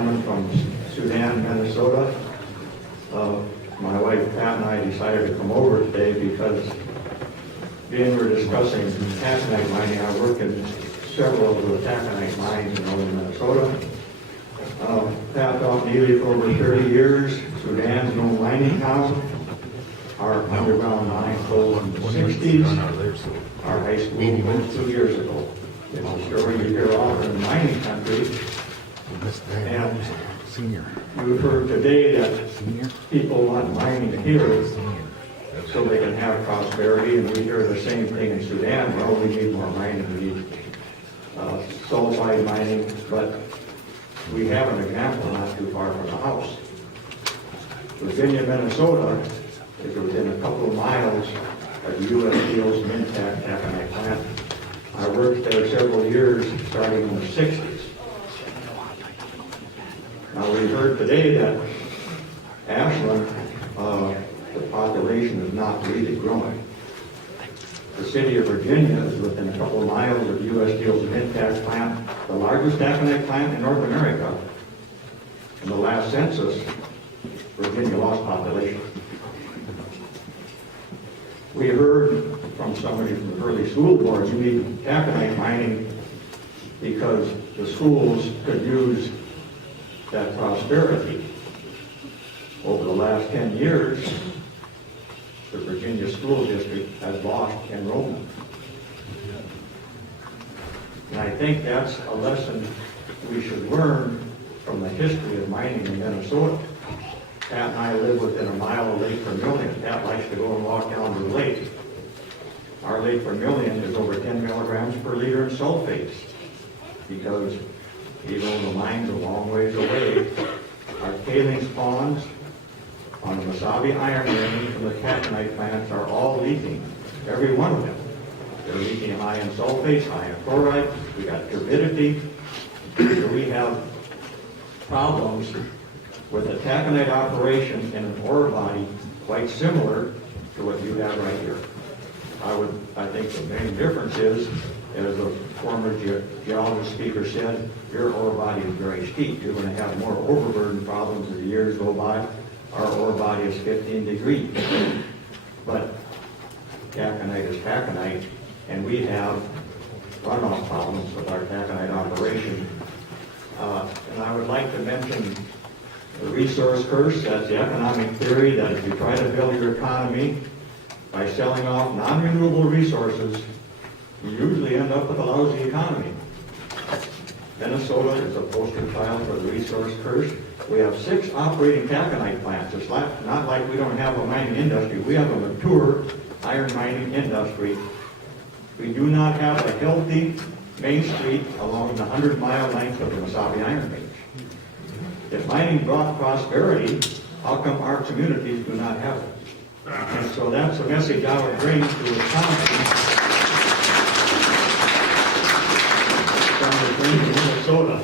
Tammen from Sudan, Minnesota. My wife Pat and I decided to come over today because being we're discussing taconite mining, I work in several of the taconite mines in northern Minnesota. Pat taught Neely for over 30 years. Sudan's no mining town. Our underground mine closed in the 60s. Our high school closed 2 years ago. It's a story you hear often in the mining country. And you've heard today that people want mining here so they can have prosperity, and we hear the same thing in Sudan. Well, we need more mining, we need sulfide mining, but we have an example not too far from the house. Virginia, Minnesota is within a couple of miles of U.S. Steel's Mintac taconite plant. I worked there several years, starting in the 60s. Now, we heard today that Ashland, the population is not really growing. The city of Virginia is within a couple of miles of U.S. Steel's Mintac plant, the largest taconite plant in North America. In the last census, Virginia lost population. We heard from somebody from the early school boards, you need taconite mining because the schools could use that prosperity. Over the last 10 years, the Virginia School District has lost enrollment. And I think that's a lesson we should learn from the history of mining in Minnesota. Pat and I live within a mile of Lake Vermilion. Pat likes to go and walk down to the lake. Our Lake Vermilion is over 10 milligrams per liter in sulfates because even though the mine's a long ways away, our tailings ponds on the Mesabi iron range from the taconite plants are all leaking, every one of them. They're leaking high in sulfates, high in chloride. We got turbidity. So we have problems with a taconite operation in an ore body quite similar to what you have right here. I think the main difference is, as a former geologist speaker said, your ore body is very steep. You're going to have more overburden problems as the years go by. Our ore body is 15 degrees. But taconite is taconite, and we have runoff problems with our taconite operation. And I would like to mention the resource curse. That's the economic theory that if you try to build your economy by selling off non-renewable resources, you usually end up with a lousy economy. Minnesota is a poster child for the resource curse. We have 6 operating taconite plants. It's not like we don't have a mining industry. We have a mature iron mining industry. We do not have a healthy main street along the 100-mile length of the Mesabi Iron Range. If mining brought prosperity, how come our communities do not have it? And so that's the message I would bring to Wisconsin from Minnesota.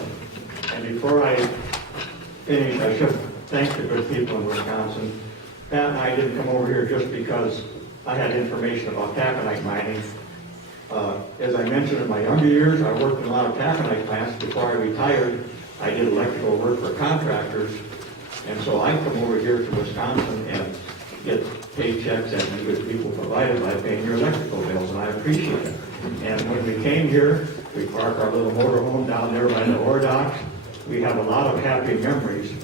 And before I finish, I should thank the good people in Wisconsin. Pat and I didn't come over here just because I had information about taconite mining. As I mentioned, in my younger years, I worked in a lot of taconite plants. Before I retired, I did electrical work for contractors. And so I come over here to Wisconsin and get paychecks that you good people provided by paying your electrical bills, and I appreciate it. And when we came here, we parked our little motorhome down there by the ore docks. We have a lot of happy memories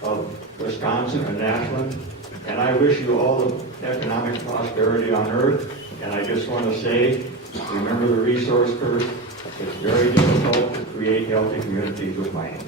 of Wisconsin and Ashland, and I wish you all the economic prosperity on earth. And I just want to say, remember the resource curse. It's very difficult to create healthy communities with mining.